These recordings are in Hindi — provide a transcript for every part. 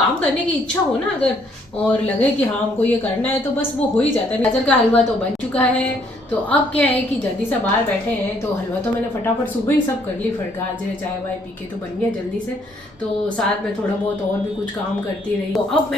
काम करने की इच्छा हो ना अगर, और लगे कि हाँ हमको ये करना है, तो बस वो हो ही जाता है। गाजर का हलवा तो बन चुका है। तो अब क्या है कि जल्दी से बाहर बैठे हैं, तो हलवा तो मैंने फटाफट सुबह ही सब कर ली, फट गाजर चाय वाय पी के तो बन गया जल्दी से। तो साथ में थोड़ा बहुत और भी कुछ काम करती रही। तो अब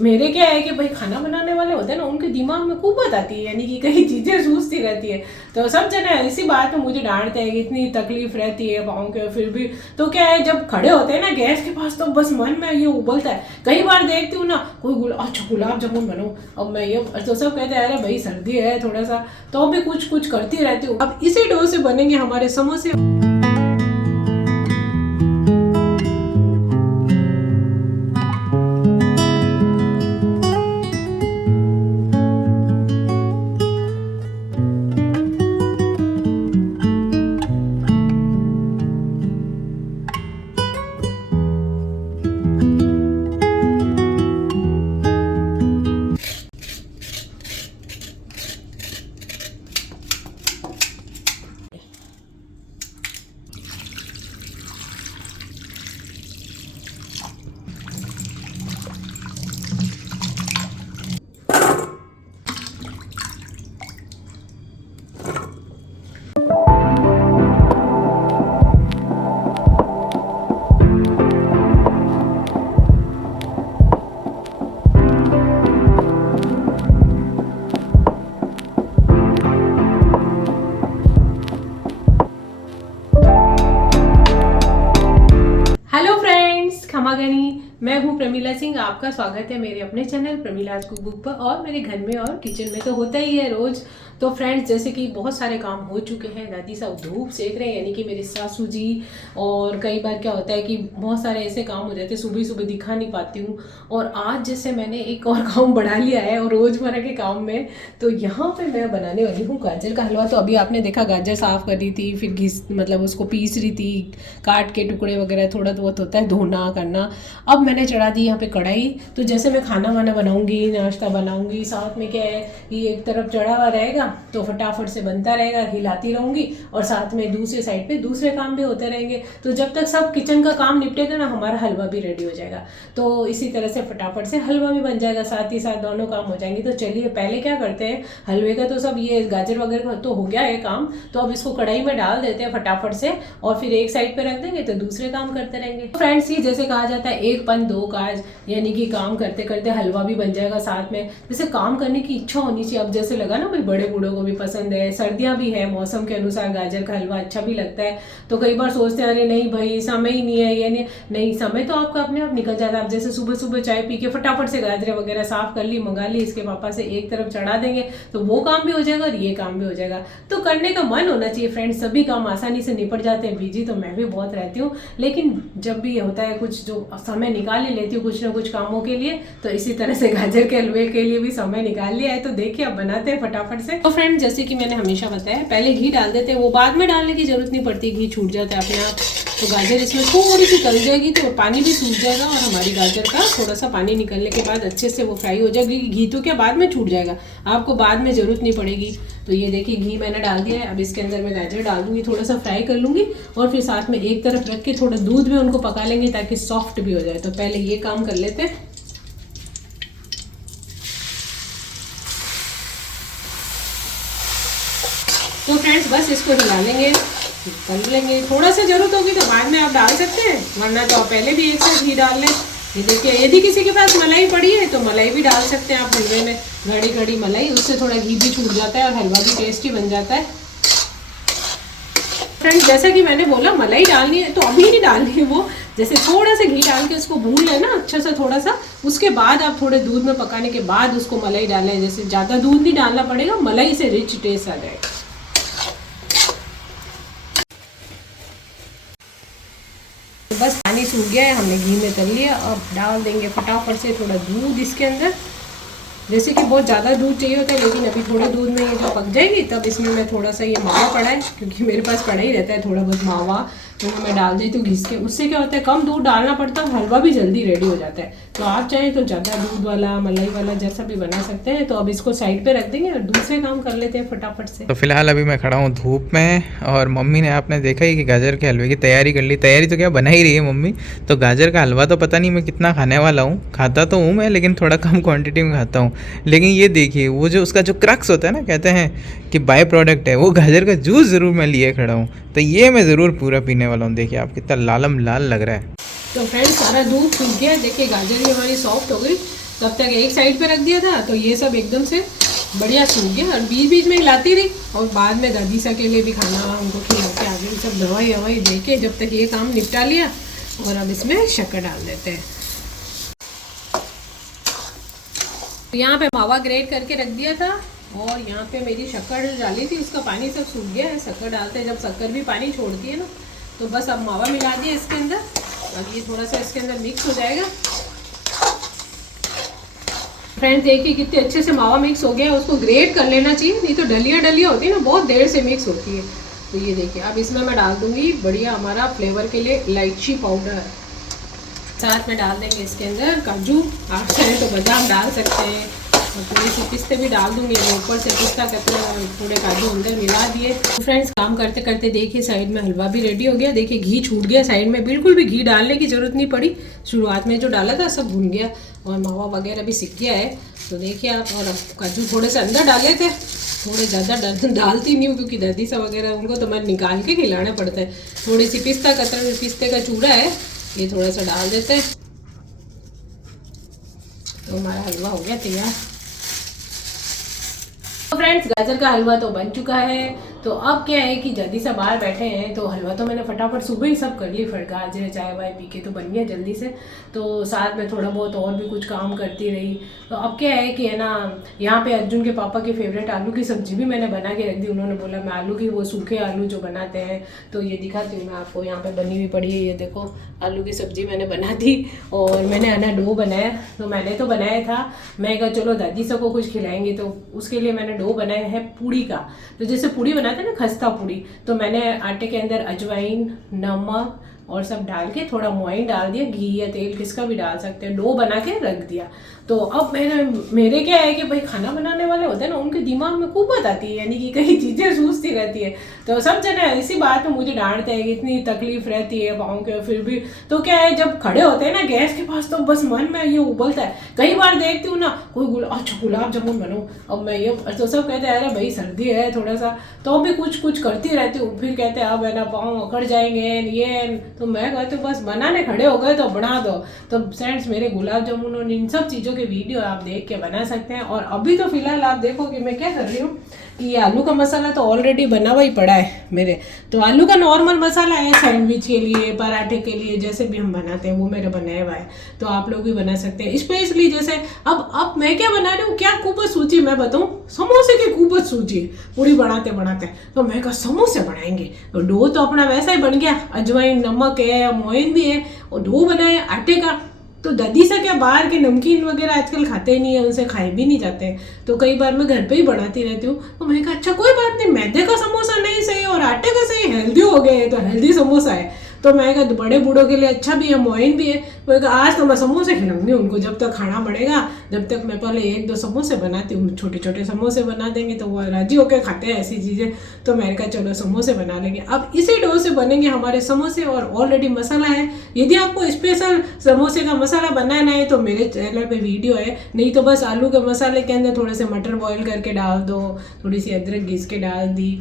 मेरे क्या है कि भाई खाना बनाने वाले होते हैं ना, उनके दिमाग में कुबत आती है, यानी कि कई चीज़ें सूझती रहती है। तो सब जने इसी बात में मुझे डांटते हैं कि इतनी तकलीफ रहती है पाँव के, फिर भी तो क्या है जब खड़े होते हैं ना गैस के पास, तो बस मन में ये उबलता है। कई बार देखती हूँ ना कोई अच्छा गुलाब जामुन बनो, अब मैं ये, तो सब कहते हैं अरे भाई सर्दी है थोड़ा सा, तो भी कुछ कुछ करती रहती हूँ। अब इसी डो से बनेंगे हमारे समोसे। मैं हूं प्रमिला सिंह, आपका स्वागत है मेरे अपने चैनल प्रमिलाज कुक बुक पर। और मेरे घर में और किचन में तो होता ही है रोज। तो फ्रेंड्स, जैसे कि बहुत सारे काम हो चुके हैं, दादी साहब धूप सेक रहे हैं, यानी कि मेरे सासू जी। और कई बार क्या होता है कि बहुत सारे ऐसे काम हो जाते हैं सुबह सुबह दिखा नहीं पाती हूँ। और आज जैसे मैंने एक और काम बढ़ा लिया है और रोज़मर्रा के काम में, तो यहाँ पे मैं बनाने वाली हूँ गाजर का हलवा। तो अभी आपने देखा गाजर साफ़ कर दी थी, फिर घिस मतलब उसको पीस रही थी, काट के टुकड़े वगैरह थोड़ा बहुत होता है धोना करना। अब मैंने चढ़ा दी यहाँ पे कढ़ाई। तो जैसे मैं खाना वाना बनाऊंगी, नाश्ता बनाऊंगी, साथ में क्या है ये एक तरफ चढ़ा हुआ रहेगा तो फटाफट से बनता रहेगा, हिलाती रहूंगी, और साथ में दूसरे साइड पे दूसरे काम भी होते रहेंगे। तो जब तक सब किचन का काम निपटेगा ना, हमारा हलवा भी रेडी हो जाएगा। तो इसी तरह से फटाफट से हलवा भी बन जाएगा, साथ ही साथ दोनों काम हो जाएंगे। तो चलिए पहले क्या करते हैं, हलवे का तो सब ये गाजर वगैरह तो हो गया है काम, तो अब इसको कढ़ाई में डाल देते हैं फटाफट से, और फिर एक साइड पे रख देंगे तो दूसरे काम करते रहेंगे। तो फ्रेंड्स, ये जैसे कहा जाता है एक पन दो काज, यानी कि काम करते करते हलवा भी बन जाएगा साथ में। जैसे काम करने की इच्छा होनी चाहिए। अब जैसे लगा ना भाई बड़े बूढ़ों को भी पसंद है, सर्दियां भी है, मौसम के अनुसार गाजर का हलवा अच्छा भी लगता है। तो कई बार सोचते हैं अरे नहीं भाई समय ही नहीं है, ये नहीं, समय तो आपका अपने आप निकल जाता है। अब जैसे सुबह सुबह चाय पी के फटाफट से गाजर वगैरह साफ कर ली, मंगा ली, इसके पापा से एक तरफ चढ़ा देंगे तो वो काम भी हो जाएगा और ये काम भी हो जाएगा। तो करने का मन होना चाहिए फ्रेंड्स, सभी काम आसानी से निपट जाते हैं। बिजी तो मैं भी बहुत रहती हूँ, लेकिन जब भी होता है कुछ जो समय निकाल ही लेती हूँ कुछ ना कुछ कामों के लिए। तो इसी तरह से गाजर के हलवे के लिए भी समय निकाल लिया है। तो देखिए अब बनाते हैं फटाफट से। तो फ्रेंड, जैसे कि मैंने हमेशा बताया, पहले घी डाल देते हैं, वो बाद में डालने की जरूरत नहीं पड़ती, घी छूट जाता है अपने आप। तो गाजर इसमें थोड़ी सी गल जाएगी तो पानी भी सूख जाएगा, और हमारी गाजर का थोड़ा सा पानी निकलने के बाद अच्छे से वो फ्राई हो जाएगी। घी तो क्या बाद में छूट जाएगा, आपको बाद में जरूरत नहीं पड़ेगी। तो ये देखिए घी मैंने डाल दिया है। अब इसके अंदर मैं गाजर डाल दूंगी, थोड़ा सा फ्राई कर लूंगी, और फिर साथ में एक तरफ रख के थोड़ा दूध भी उनको पका लेंगे ताकि सॉफ्ट भी हो जाए। तो पहले ये काम कर लेते हैं। तो फ्रेंड्स, बस इसको हिला लेंगे, कर लेंगे। थोड़ा सा जरूरत होगी तो बाद में आप डाल सकते हैं, वरना तो आप पहले भी एक साथ घी डाल लें। ये देखिए, यदि किसी के पास मलाई पड़ी है तो मलाई भी डाल सकते हैं आप हलवे में, घड़ी घड़ी मलाई, उससे थोड़ा घी भी छूट जाता है और हलवा भी टेस्टी बन जाता है। फ्रेंड्स, जैसा कि मैंने बोला मलाई डालनी है तो अभी नहीं डालनी है, वो जैसे थोड़ा सा घी डाल के उसको भून लेना अच्छा सा थोड़ा सा, उसके बाद आप थोड़े दूध में पकाने के बाद उसको मलाई डालें। जैसे ज़्यादा दूध नहीं डालना पड़ेगा, मलाई से रिच टेस्ट आ जाएगा। बस पानी सूख गया है, हमने घी में कर लिया। अब डाल देंगे फटाफट से थोड़ा दूध इसके अंदर। जैसे कि बहुत ज़्यादा दूध चाहिए होता है, लेकिन अभी थोड़े दूध में ये जो पक जाएगी तब इसमें मैं थोड़ा सा ये मावा पड़ा है, क्योंकि मेरे पास पड़ा ही रहता है थोड़ा बहुत मावा, तो मैं डाल देती हूँ घिस के। उससे क्या होता है, कम दूध डालना पड़ता है, हलवा भी जल्दी रेडी हो जाता है। तो आप चाहें तो ज़्यादा दूध वाला, मलाई वाला जैसा भी बना सकते हैं। तो अब इसको साइड पे रख देंगे और दूसरे काम कर लेते हैं फटाफट से। तो फिलहाल अभी मैं खड़ा हूँ धूप में, और मम्मी ने, आपने देखा ही कि गाजर के हलवे की तैयारी कर ली। तैयारी तो क्या, बना ही रही है मम्मी। तो गाजर का हलवा तो पता नहीं मैं कितना खाने वाला हूँ, खाता तो हूँ मैं, लेकिन थोड़ा कम क्वांटिटी में खाता हूँ। लेकिन ये देखिए, वो जो उसका जो क्रक्स होता है ना, कहते हैं कि बाय प्रोडक्ट है, वो गाजर का जूस ज़रूर मैं लिए खड़ा हूँ। तो ये मैं ज़रूर पूरा पीने वाला हूँ। देखिए आप, कितना लालम लाल लग रहा है। तो फ्रेंड्स सारा दूध सूख गया। देखिए गाजर भी हमारी सॉफ्ट हो गई। तब तक एक साइड पे रख दिया था, तो ये सब एकदम से बढ़िया सूख गया। और बीच बीच में हिलाती रही, और बाद में दादी सा के लिए भी खाना उनको खिला के आगे सब दवाई ववाई दे के जब तक ये काम निपटा लिया। और अब इसमें शक्कर डाल देते हैं। तो यहाँ पे मावा ग्रेट करके रख दिया था, और यहाँ पे मेरी शक्कर डाली थी, उसका पानी सब सूख गया है। शक्कर डालते हैं, जब शक्कर भी पानी छोड़ती है ना, तो बस अब मावा मिला दिया इसके अंदर। अब ये थोड़ा सा इसके अंदर मिक्स हो जाएगा। फ्रेंड्स देखिए कितने अच्छे से मावा मिक्स हो गया। उसको ग्रेट कर लेना चाहिए, नहीं तो डलिया डलिया होती है ना, बहुत देर से मिक्स होती है। तो ये देखिए, अब इसमें मैं डाल दूंगी बढ़िया हमारा फ्लेवर के लिए इलायची पाउडर। साथ में डाल देंगे इसके अंदर काजू, आप चाहें तो बादाम डाल सकते हैं, और थोड़ी सी पिस्ते भी डाल दूंगी। ऊपर से पिस्ता कतरा और थोड़े काजू अंदर मिला दिए। तो फ्रेंड्स काम करते करते देखिए साइड में हलवा भी रेडी हो गया। देखिए घी छूट गया साइड में, बिल्कुल भी घी डालने की जरूरत नहीं पड़ी। शुरुआत में जो डाला था सब भून गया, और मावा वगैरह भी सीख गया है। तो देखिए आप, और काजू थोड़े से अंदर डाले थे, थोड़े ज़्यादा डालती नहीं हूँ क्योंकि दादी सा वगैरह उनको तो मैं निकाल के खिलाना पड़ता है। थोड़ी सी पिस्ता कतरा, पिस्ते का चूड़ा है, ये थोड़ा सा डाल देते हैं। तो हमारा हलवा हो गया तैयार। तो फ्रेंड्स गाजर का हलवा तो बन चुका है। तो अब क्या है कि जल्दी से बाहर बैठे हैं, तो हलवा तो मैंने फटाफट सुबह ही सब कर ली। गाजर चाय वाय पी के तो बन गया जल्दी से। तो साथ में थोड़ा बहुत और भी कुछ काम करती रही। तो अब क्या है कि है ना, यहाँ पे अर्जुन के पापा की फेवरेट आलू की सब्जी भी मैंने बना के रख दी। उन्होंने बोला मैं आलू की, वो सूखे आलू जो बनाते हैं, तो ये दिखाती हूँ मैं आपको। यहाँ पे बनी हुई पड़ी है, ये देखो आलू की सब्जी मैंने बना दी। और मैंने है ना डो बनाया। तो मैंने तो बनाया था, मैं कहा चलो दादी सबको कुछ खिलाएंगे, तो उसके लिए मैंने डो बनाया है पूड़ी का। तो जैसे पूड़ी बनाते हैं ना, खस्ता पूड़ी, तो मैंने आटे के अंदर अजवाइन, नमक और सब डाल के, थोड़ा मोइन डाल दिया, घी या तेल किसका भी डाल सकते हैं, डो बना के रख दिया। तो अब मेरे क्या है कि भाई खाना बनाने वाले होते हैं ना, उनके दिमाग में कुबत आती है, यानी कि कई चीज़ें सूझती रहती है। तो सब जने इसी बात में मुझे डांटते हैं कि इतनी तकलीफ रहती है पाँव के, फिर भी तो क्या है, जब खड़े होते हैं ना गैस के पास, तो बस मन में ये उबलता है। कई बार देखती हूँ ना, कोई अच्छा गुलाब जामुन बनो, अब मैं ये, तो सब कहते हैं अरे भाई सर्दी है थोड़ा सा, तो भी कुछ कुछ करती रहती हूँ। फिर कहते हैं अब है ना पाँव अकड़ जाएंगे ये, तो मैं कहती हूँ बस बनाने खड़े हो गए तो बना दो। तो फ्रेंड्स मेरे गुलाब जामुन और इन सब चीज़ों के वीडियो आप देख के बना सकते हैं। और अभी तो फिलहाल आप देखो कि मैं क्या कर रही हूँ, कि ये आलू का मसाला तो ऑलरेडी बना हुआ ही पड़ा है मेरे। तो आलू का नॉर्मल मसाला है, सैंडविच के लिए, पराठे के लिए, जैसे भी हम बनाते हैं वो मेरा बनाया हुआ है। तो आप लोग भी बना सकते हैं, स्पेशली जैसे अब मैं क्या बना रही हूँ, क्या कुबत सूची मैं बताऊँ, समोसे की कुबत सूची पूरी बनाते बनाते। तो मैं कहा समोसे बनाएंगे, तो डो तो अपना वैसा ही बन गया, अजवाइन नमक है, मोइन भी है, और डो बनाया आटे का। तो दादी सा क्या बाहर के नमकीन वगैरह आजकल खाते नहीं है, उनसे खाए भी नहीं जाते हैं। तो कई बार मैं घर पे ही बनाती रहती हूँ। तो मैं कहा अच्छा कोई बात नहीं, मैदे का समोसा नहीं सही और आटे का सही, हेल्दी हो गए, तो हेल्दी समोसा है। तो मैं कहा बड़े बूढ़ों के लिए अच्छा भी है, मोइन भी है। मैं कहा आज तो मैं समोसे खिलाऊंगी उनको, जब तक खाना बढ़ेगा जब तक मैं पहले 1-2 समोसे बनाती हूँ, छोटे छोटे समोसे बना देंगे तो वो राजी होकर खाते हैं ऐसी चीज़ें। तो मैंने कहा चलो समोसे बना लेंगे। अब इसी डो से बनेंगे हमारे समोसे, और ऑलरेडी मसाला है। यदि आपको स्पेशल समोसे का मसाला बनाना है तो मेरे चैनल पे वीडियो है, नहीं तो बस आलू के मसाले के अंदर थोड़े से मटर बॉईल करके डाल दो, थोड़ी सी अदरक घिस के डाल दी।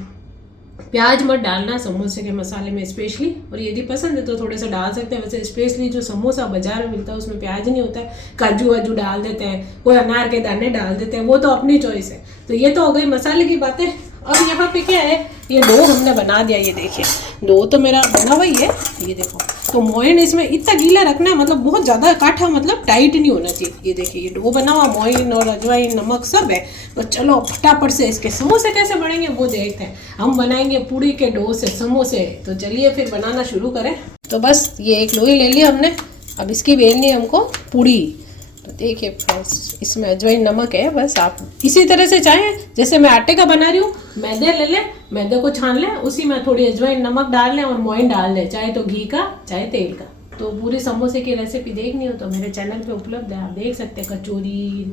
प्याज मत डालना समोसे के मसाले में स्पेशली, और यदि पसंद है तो थोड़े से डाल सकते हैं। वैसे स्पेशली जो समोसा बाजार में मिलता है उसमें प्याज नहीं होता है, काजू वाजू डाल देते हैं, कोई अनार के दाने डाल देते हैं, वो तो अपनी चॉइस है। तो ये तो हो गई मसाले की बातें। अब यहाँ पे क्या है, ये डो हमने बना दिया, ये देखिए डो तो मेरा बना हुआ ही है, ये देखो। तो मोइन इसमें इतना गीला रखना है, मतलब बहुत ज़्यादा काठा, मतलब टाइट नहीं होना चाहिए। ये देखिए ये डो बना हुआ, मोइन और अजवाइन नमक सब है। तो चलो फटाफट से इसके समोसे कैसे बनेंगे वो देखते हैं। हम बनाएंगे पूड़ी के डो से समोसे, तो चलिए फिर बनाना शुरू करें। तो बस ये एक लोई ले लिया हमने, अब इसकी बेलनी है हमको पूड़ी। तो देखिए फ्रेंड्स, इसमें अजवाइन नमक है, बस आप इसी तरह से चाहें जैसे मैं आटे का बना रही हूँ, मैदे ले लें, मैदे को छान लें, उसी में थोड़ी अजवाइन नमक डाल लें और मोइन डाल लें, चाहे तो घी का चाहे तेल का। तो पूरी समोसे की रेसिपी देखनी हो तो मेरे चैनल पे उपलब्ध है, आप देख सकते हैं। कचौरी,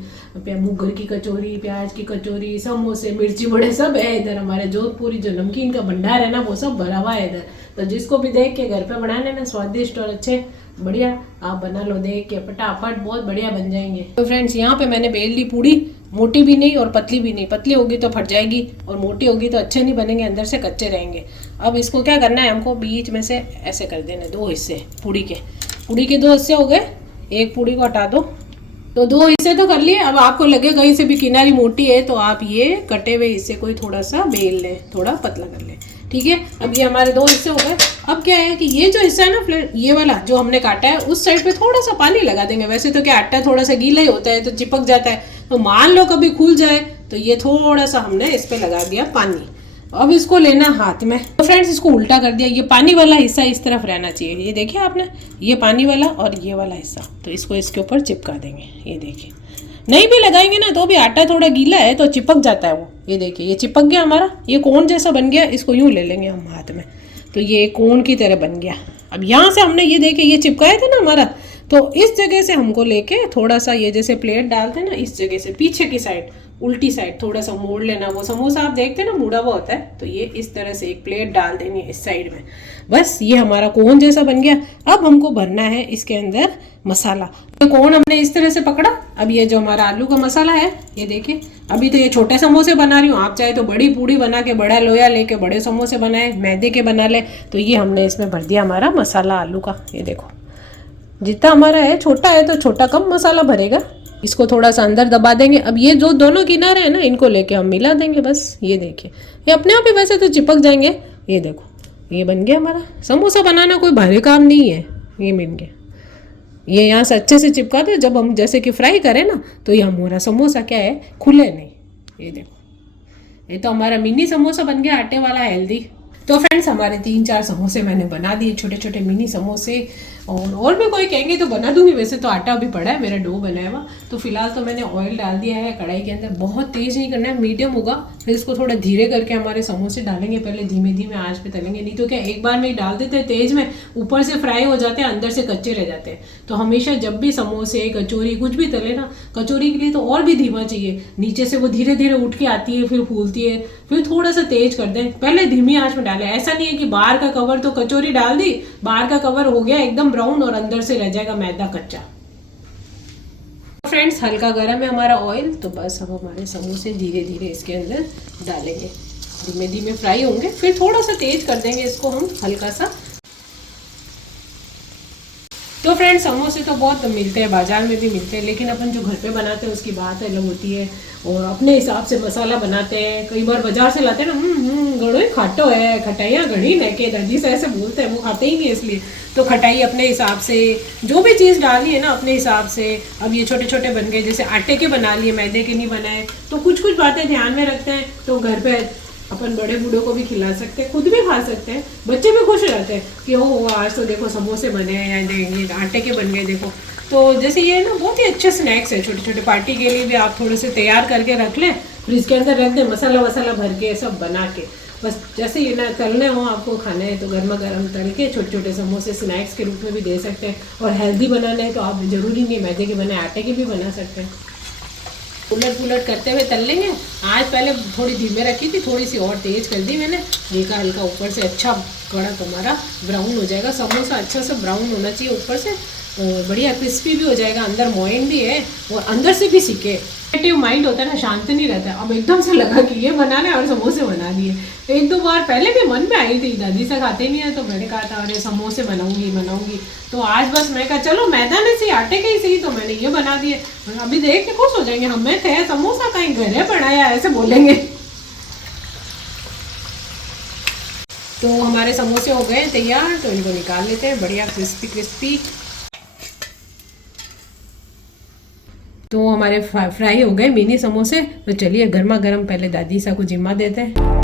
मुगल की कचौरी, प्याज की कचौरी, समोसे, मिर्ची बड़े सब है इधर। हमारे जोधपुरी जो नमकीन का भंडार है ना, वो सब भरा हुआ है इधर। तो जिसको भी देख के घर पे बनाने ना स्वादिष्ट और अच्छे बढ़िया आप बना लो, देख के फटाफट बहुत बढ़िया बन जाएंगे। तो फ्रेंड्स, यहाँ पे मैंने बेल ली पूड़ी, मोटी भी नहीं और पतली भी नहीं। पतली होगी तो फट जाएगी और मोटी होगी तो अच्छे नहीं बनेंगे, अंदर से कच्चे रहेंगे। अब इसको क्या करना है, हमको बीच में से ऐसे कर देना, 2 हिस्से पूड़ी के 2 हिस्से हो गए। एक पूड़ी को हटा दो, तो 2 हिस्से तो कर लिए। अब आपको लगे कहीं से भी किनारी मोटी है तो आप ये कटे हुए हिस्से को थोड़ा सा बेल लें, थोड़ा पतला कर लें, ठीक है। अब ये हमारे 2 हिस्से हो गए। अब क्या है कि ये जो हिस्सा है ना, ये वाला जो हमने काटा है, उस साइड पे थोड़ा सा पानी लगा देंगे। वैसे तो क्या आटा थोड़ा सा गीला ही होता है तो चिपक जाता है, तो मान लो कभी खुल जाए तो ये थोड़ा सा हमने इस पे लगा दिया पानी। अब इसको लेना हाथ में। तो फ्रेंड्स, इसको उल्टा कर दिया, ये पानी वाला हिस्सा इस तरफ रहना चाहिए। ये देखिए आपने, ये पानी वाला और ये वाला हिस्सा, तो इसको इसके ऊपर चिपका देंगे। ये देखिए, नहीं भी लगाएंगे ना तो भी आटा थोड़ा गीला है तो चिपक जाता है वो। ये देखिए, ये चिपक गया हमारा, ये कोन जैसा बन गया। इसको यूँ ले लेंगे हम हाथ में, तो ये कोन की तरह बन गया। अब यहाँ से हमने ये देखिए ये चिपकाया था ना हमारा, तो इस जगह से हमको लेके थोड़ा सा ये जैसे प्लेट डालते हैं ना, इस जगह से पीछे की साइड, उल्टी साइड थोड़ा सा मोड़ लेना। वो समोसा आप देखते हैं ना मुड़ा हुआ होता है, तो ये इस तरह से एक प्लेट डाल देनी है इस साइड में। बस ये हमारा कोन जैसा बन गया। अब हमको भरना है इसके अंदर मसाला। तो कोन हमने इस तरह से पकड़ा। अब ये जो हमारा आलू का मसाला है, ये देखिए, अभी तो ये छोटे समोसे बना रही हूँ, आप चाहे तो बड़ी पूड़ी बना के बड़ा लोया लेके बड़े समोसे बनाए, मैदे के बना ले। तो ये हमने इसमें भर दिया हमारा मसाला आलू का। ये देखो, जितना हमारा है छोटा है तो छोटा कम मसाला भरेगा। इसको थोड़ा सा अंदर दबा देंगे। अब ये जो दोनों किनारे हैं ना, इनको लेके हम मिला देंगे। बस ये देखिए, ये अपने आप ही वैसे तो चिपक जाएंगे। ये देखो, ये बन गया हमारा समोसा। बनाना कोई भारी काम नहीं है, ये बन गया। ये यहाँ से अच्छे से चिपका दे, जब हम जैसे कि फ्राई करें ना, तो ये हमारा समोसा क्या है, खुले नहीं। ये देखो, ये तो हमारा मिनी समोसा बन गया, आटे वाला, हेल्दी। तो फ्रेंड्स, हमारे 3-4 समोसे मैंने बना दिए, छोटे छोटे मिनी समोसे। और भी कोई कहेंगे तो बना दूंगी। वैसे तो आटा भी पड़ा है, मेरा डो बनाया हुआ। तो फिलहाल तो मैंने ऑयल डाल दिया है कढ़ाई के अंदर। बहुत तेज़ नहीं करना है, मीडियम होगा। फिर इसको थोड़ा धीरे करके हमारे समोसे डालेंगे, पहले धीमे धीमे आंच पे तलेंगे। नहीं तो क्या एक बार में ही डाल देते हैं तेज़ में, ऊपर से फ्राई हो जाते हैं, अंदर से कच्चे रह जाते हैं। तो हमेशा जब भी समोसे, कचौरी कुछ भी तले ना, कचौरी के लिए तो और भी धीमा चाहिए। नीचे से वो धीरे धीरे उठ के आती है, फिर फूलती है, फिर थोड़ा सा तेज कर दें, पहले धीमी आंच में डालें। ऐसा नहीं है कि बाहर का कवर तो कचौरी डाल दी, बाहर का कवर हो गया एकदम ब्राउन और अंदर से रह जाएगा मैदा कच्चा। फ्रेंड्स, हल्का गर्म है हमारा ऑयल, तो बस अब हमारे समोसे धीरे धीरे इसके अंदर डालेंगे, धीमे धीमे फ्राई होंगे। फिर थोड़ा सा तेज कर देंगे इसको हम हल्का सा। तो फ्रेंड्स, समोसे तो बहुत मिलते हैं, बाजार में भी मिलते हैं, लेकिन अपन जो घर पे बनाते हैं उसकी बात अलग होती है। और अपने हिसाब से मसाला बनाते हैं। कई बार बाजार से लाते हैं ना, गड़ो ही खाटो है, खटाइयाँ गढ़ी न के दादी से ऐसे बोलते हैं, वो खाते ही नहीं इसलिए। तो खटाई अपने हिसाब से, जो भी चीज़ डालनी है ना अपने हिसाब से। अब ये छोटे छोटे बन गए, जैसे आटे के बना लिए, मैदे के नहीं बनाए। तो कुछ कुछ बातें ध्यान में रखते हैं, तो घर पे अपन बड़े बूढ़ों को भी खिला सकते हैं, खुद भी खा सकते हैं, बच्चे भी खुश रहते हैं कि ओ आज तो देखो समोसे बने हैं, ये आटे के बन गए देखो। तो जैसे ये ना बहुत ही अच्छे स्नैक्स है, छोटे छोटे पार्टी के लिए भी आप थोड़े से तैयार करके रख लें, फ्रिज के अंदर रख दें, मसाला वसाला भर के सब बना के। बस जैसे ये ना तलने हो, आपको खाने हैं तो गर्मा गर्म तल के छोटे छोटे समोसे स्नैक्स के रूप में भी दे सकते हैं। और हेल्दी बनाना है तो आप ज़रूरी नहीं मैदे के बने, आटे के भी बना सकते हैं। उलट पुलट करते हुए तल लेंगे। आज पहले थोड़ी धीमे रखी थी, थोड़ी सी और तेज़ कर दी मैंने, हल्का हल्का ऊपर से अच्छा कड़क हमारा ब्राउन हो जाएगा। समोसा अच्छा सा ब्राउन होना चाहिए ऊपर से, और बढ़िया क्रिस्पी भी हो जाएगा, अंदर मोइन भी है और अंदर से भी सीखे। क्रिएटिव माइंड होता है ना, शांत नहीं रहता है। अब एकदम से लगा कि ये बनाना है और समोसे बना दिए। एक दो बार पहले भी मन में आई थी, दादी से खाते नहीं है तो मैंने कहा था अरे समोसे बनाऊंगी। तो आज बस मैं कहा चलो मैदा नहीं सही, आटे के ही सही, तो मैंने ये बना दिए। अभी देख के खुश हो जाएंगे, हमें कहे समोसा कहीं घर है बनाया, ऐसे बोलेंगे। तो हमारे समोसे हो गए तैयार, तो इनको निकाल लेते हैं, बढ़िया क्रिस्पी क्रिस्पी। तो हमारे फ्राई हो गए मिनी समोसे। तो चलिए गर्मा गर्म पहले दादी सा को जिम्मा देते हैं।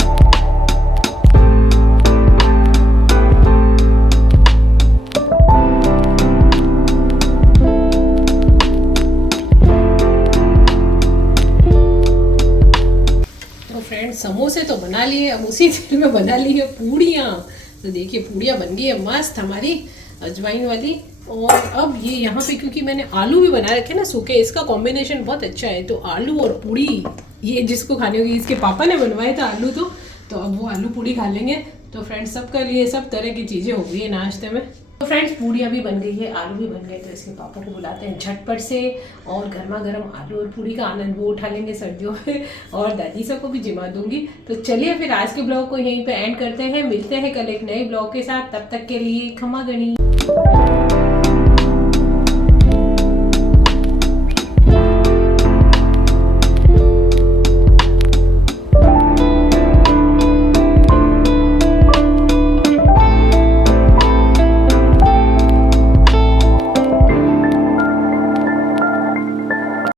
समोसे तो बना लिए, अब उसी तेल में बना ली है पूड़ियाँ। तो देखिए पूड़ियाँ बन गई है मस्त हमारी अजवाइन वाली। और अब ये यहाँ पे क्योंकि मैंने आलू भी बना रखे ना सूखे, इसका कॉम्बिनेशन बहुत अच्छा है। तो आलू और पूड़ी, ये जिसको खाने होगी, इसके पापा ने बनवाए था आलू, तो अब वो आलू पूड़ी खा लेंगे। तो फ्रेंड्स सबके लिए सब तरह की चीज़ें हो गई है नाश्ते में। तो फ्रेंड्स पूड़ियाँ भी बन गई है, आलू भी बन गए, तो इसके पापा को बुलाते हैं झटपट से और गर्मा गर्म आलू और पूड़ी का आनंद वो उठा लेंगे सर्दियों में। और दादी सबको भी जिमा दूंगी। तो चलिए फिर आज के ब्लॉग को यहीं पे एंड करते हैं, मिलते हैं कल एक नए ब्लॉग के साथ। तब तक के लिए खमा गणी।